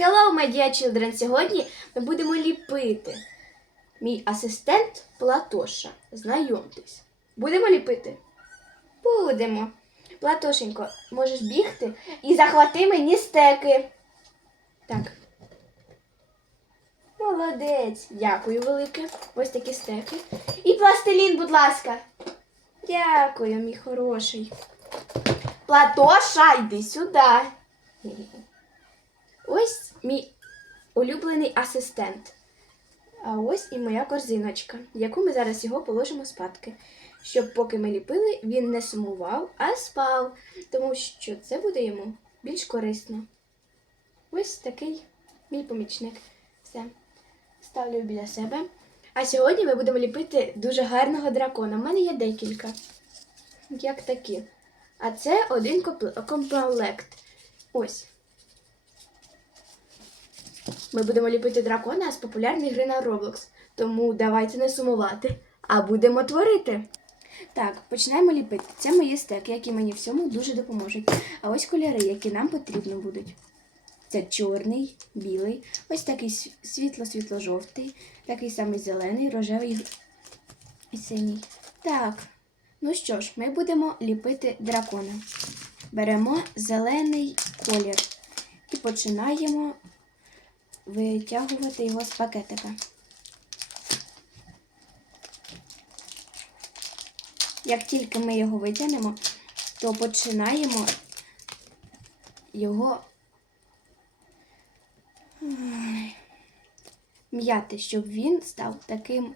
Hello, my dear children! Сьогодні ми будемо ліпити. Мій асистент Платоша. Знайомтесь. Будемо ліпити? Будемо. Платошенько, можеш бігти і захвати мені стеки. Так. Молодець. Дякую, велике. Ось такі стеки. І пластилін, будь ласка. Дякую, мій хороший. Платоша, йди сюди. Ось мій улюблений асистент. А ось і моя корзиночка, яку ми зараз його положимо спадки. Щоб поки ми ліпили, він не сумував, а спав, тому що це буде йому більш корисно. Ось такий мій помічник. Все. Ставлю біля себе. А сьогодні ми будемо ліпити дуже гарного дракона. У мене є декілька. Як такі. А це один комплект. Ось. Ми будемо ліпити дракона з популярної гри на Roblox. Тому давайте не сумувати, а будемо творити. Так, починаємо ліпити. Це мої стеки, які мені в цьому дуже допоможуть. А ось кольори, які нам потрібно будуть. Це чорний, білий, ось такий світло-світло-жовтий, такий самий зелений, рожевий і синій. Так, ну що ж, ми будемо ліпити дракона. Беремо зелений колір і починаємо витягувати його з пакетика. Як тільки ми його витягнемо, то починаємо його м'яти, щоб він став таким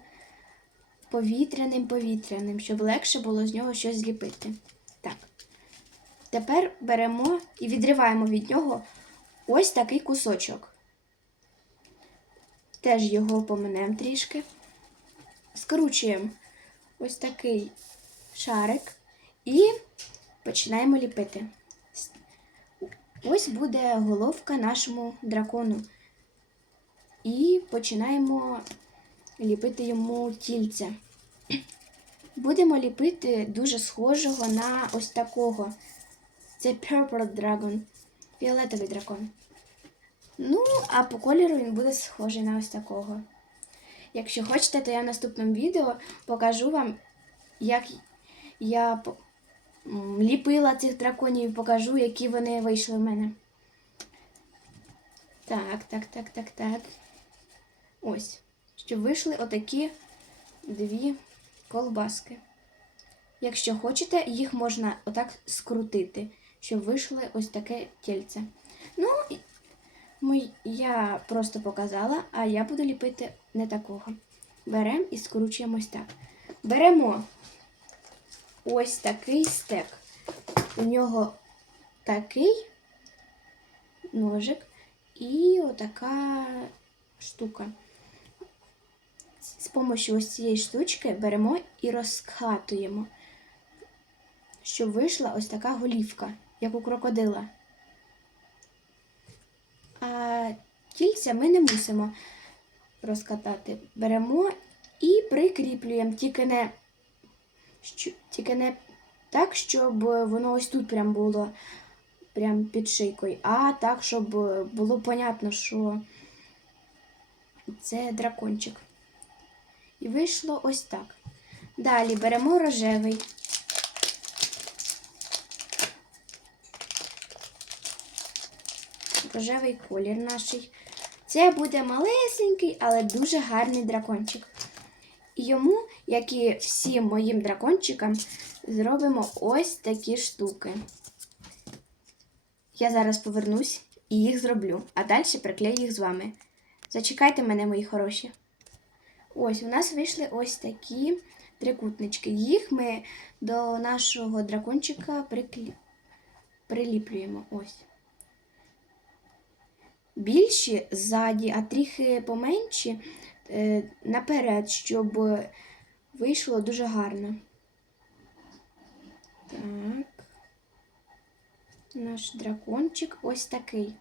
повітряним повітряним, щоб легше було з нього щось зліпити. Так. Тепер беремо і відриваємо від нього ось такий кусочок. Теж його поминемо трішки. Скручуємо ось такий шарик і починаємо ліпити. Ось буде головка нашому дракону. І починаємо ліпити йому тільце. Будемо ліпити дуже схожого на ось такого. Це Purple Dragon, фіолетовий дракон. Ну, а по кольору він буде схожий на ось такого. Якщо хочете, то я в наступному відео покажу вам, як я ліпила цих драконів і покажу, які вони вийшли в мене. Так, так, так, так, так. Ось. Щоб вийшли отакі дві колбаски. Якщо хочете, їх можна отак скрутити, щоб вийшли ось таке тільце. Ну, я просто показала, а я буду ліпити не такого. Беремо і скручуємо ось так. Беремо ось такий стек. У нього такий ножик і отака штука. З допомогою ось цієї штучки беремо і розкатуємо, щоб вийшла ось така голівка, як у крокодила. А тільця ми не мусимо розкатати. Беремо і прикріплюємо, тільки не, тільки не так, щоб воно ось тут прям було прям під шийкою, а так, щоб було понятно, що це дракончик. І вийшло ось так. Далі беремо рожевий. Рожевий колір наш. Це буде малесенький, але дуже гарний дракончик. Йому, як і всім моїм дракончикам, зробимо ось такі штуки. Я зараз повернусь і їх зроблю, а далі приклею їх з вами. Зачекайте мене, мої хороші. Ось, у нас вийшли ось такі трикутнички. Їх ми до нашого дракончика приклі... приліплюємо. Ось. Більші ззаді, а трохи поменші е, наперед, щоб вийшло дуже гарно. Так. Наш дракончик ось такий.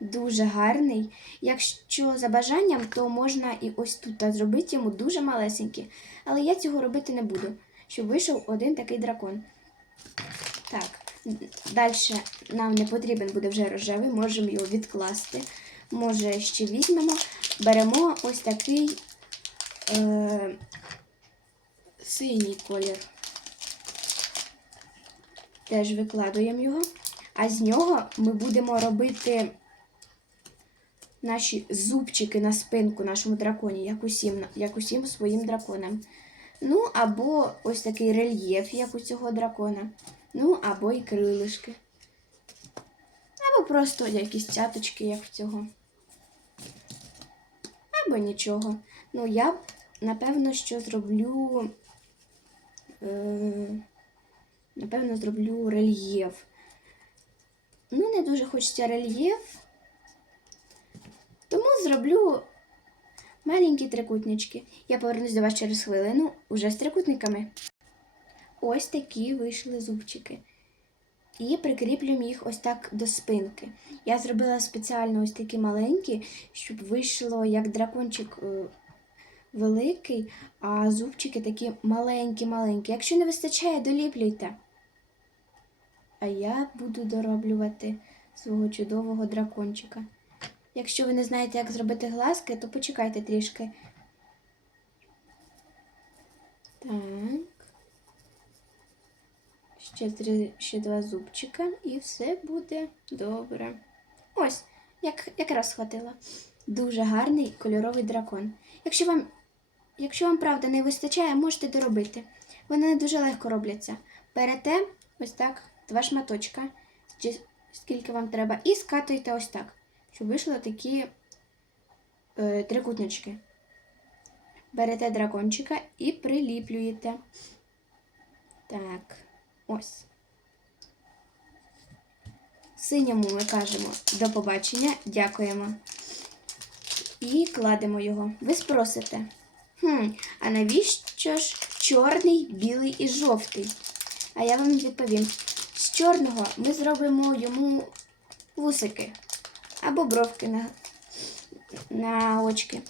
Дуже гарний. Якщо за бажанням, то можна і ось тут зробити йому дуже малесенький. Але я цього робити не буду, щоб вийшов один такий дракон. Далі нам не потрібен буде вже рожевий, можемо його відкласти. може, ще візьмемо. Беремо ось такий е, синій колір. Теж викладуємо його. А з нього ми будемо робити наші зубчики на спинку нашому драконі, як усім, як усім своїм драконам. Ну, або ось такий рельєф, як у цього дракона. Ну, або і крилишки. Або просто якісь цяточки, як в цього. Або нічого. Ну, я, напевно, що зроблю. Е, напевно, зроблю рельєф. Ну, не дуже хочеться рельєф. Тому зроблю маленькі трикутнички. Я повернусь до вас через хвилину уже з трикутниками. Ось такі вийшли зубчики. І прикріплюємо їх ось так до спинки. Я зробила спеціально ось такі маленькі, щоб вийшло як дракончик е, великий, а зубчики такі маленькі-маленькі. Якщо не вистачає, доліплюйте. А я буду дороблювати свого чудового дракончика. Якщо ви не знаєте, як зробити глазки, то почекайте трішки. Так. Ще, три, ще два зубчика і все буде добре. Ось, як, якраз схватила. Дуже гарний кольоровий дракон. Якщо вам, якщо вам правда не вистачає, можете доробити. Вони не дуже легко робляться. Берете ось так два шматочка, чи скільки вам треба, і скатуєте ось так, щоб вийшли такі е, трикутнички. Берете дракончика і приліплюєте. Так, ось. Синьому ми кажемо до побачення, дякуємо. І кладемо його. Ви спросите. Хм, а навіщо ж чорний, білий і жовтий? А я вам відповім: з чорного ми зробимо йому вусики або бровки на, на очки.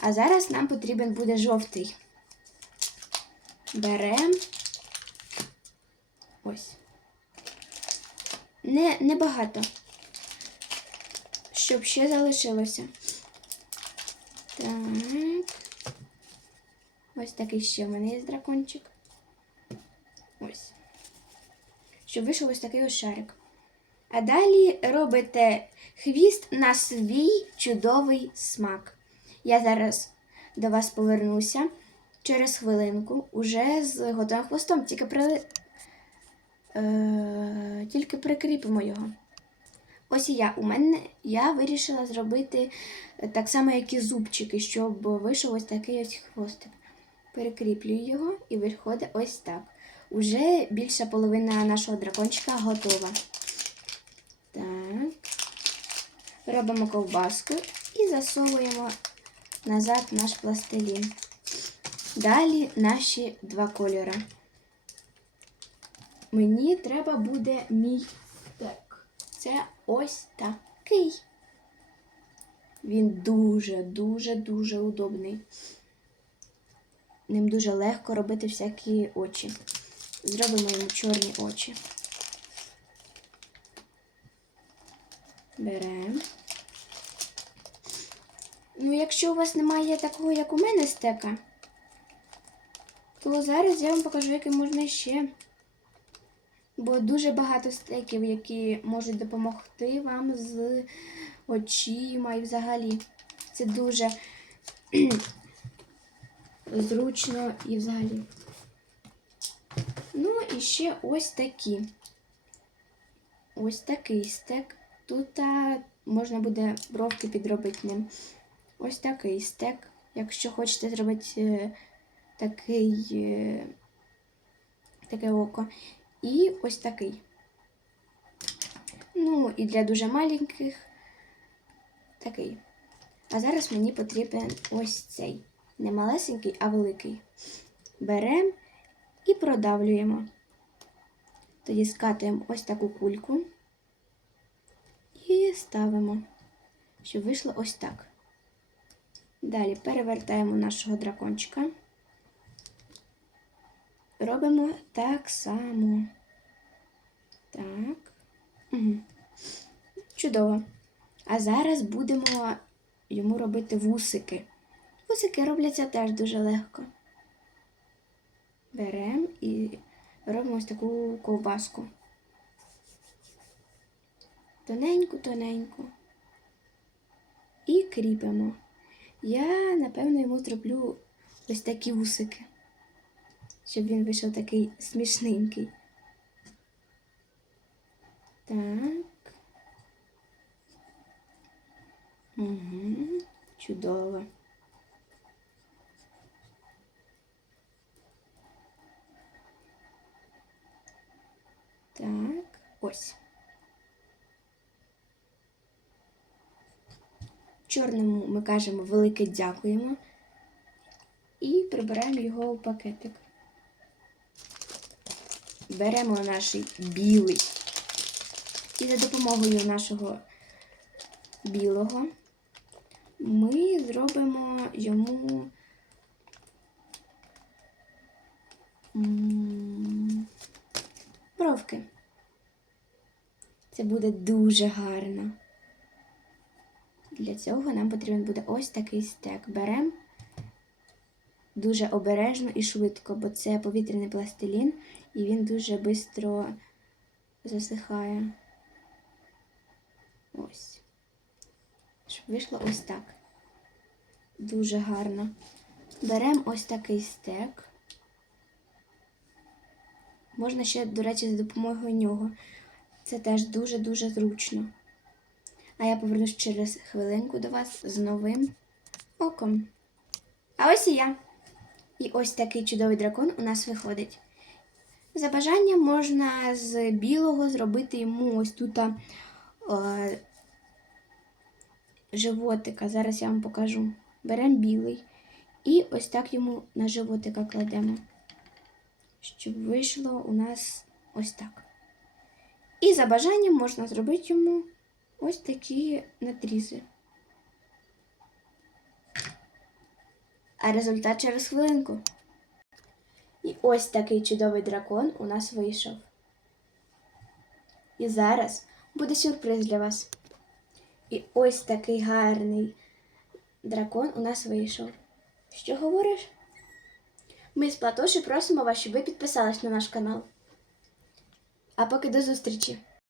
А зараз нам потрібен буде жовтий. Беремо ось. Не, Небагато, щоб ще залишилося. Так. Ось такий ще в мене є дракончик. Ось. Щоб вийшов ось такий ось шарик. А далі робите хвіст на свій чудовий смак. Я зараз до вас повернуся через хвилинку уже з готовим хвостом, тільки при... е... тільки прикріпимо його. Ось і я. У мене я вирішила зробити так само, як і зубчики, щоб вийшов ось такий ось хвостик. Перекріплюю його і виходить ось так. Уже більша половина нашого дракончика готова. Так. Робимо ковбаску і засовуємо назад наш пластилін. Далі наші два кольори. Мені треба буде мій стек. Це ось такий. Він дуже-дуже-дуже удобний. Ним дуже легко робити всякі очі. Зробимо йому чорні очі. Беремо. Ну, якщо у вас немає такого, як у мене стека, то зараз я вам покажу, який можна ще. Бо дуже багато стеків, які можуть допомогти вам з очима і взагалі. Це дуже зручно і взагалі. Ну, і ще ось такі. Ось такий стек. Тут а, можна буде бровки підробити ним. Ось такий стек. Якщо хочете зробити е, такий, е, таке око. І ось такий. Ну, і для дуже маленьких такий. А зараз мені потрібен ось цей. Не малесенький, а великий. Беремо і продавлюємо. Тоді скатуємо ось таку кульку і ставимо, щоб вийшло ось так. Далі перевертаємо нашого дракончика. Робимо так само. Так. Угу. Чудово. А зараз будемо йому робити вусики. Вусики робляться теж дуже легко. Беремо і робимо ось таку ковбаску. Тоненьку, тоненьку. І кріпимо. Я, напевно, йому зроблю ось такі вусики, щоб він вийшов такий смішненький. Так. Угу. Чудово. Так, ось. Чорному ми кажемо велике дякуємо і прибираємо його в пакетик. Беремо наш білий і за допомогою нашого білого ми зробимо йому бровки. Це буде дуже гарно. Для цього нам потрібен буде ось такий стек. Беремо дуже обережно і швидко, бо це повітряний пластилін, і він дуже швидко засихає. Ось. Щоб вийшло ось так. Дуже гарно. Беремо ось такий стек. Можна ще, до речі, за допомогою нього. Це теж дуже-дуже зручно. А я повернусь через хвилинку до вас з новим оком. А ось і я. І ось такий чудовий дракон у нас виходить. За бажанням можна з білого зробити йому ось тут е, животика. Зараз я вам покажу. Беремо білий і ось так йому на животика кладемо, щоб вийшло у нас ось так. І за бажанням можна зробити йому ось такі надрізи. А результат через хвилинку. Ось такий чудовий дракон у нас вийшов. І зараз буде сюрприз для вас. І ось такий гарний дракон у нас вийшов. Що говориш? Ми з Платоші просимо вас, щоб ви підписались на наш канал. А поки до зустрічі!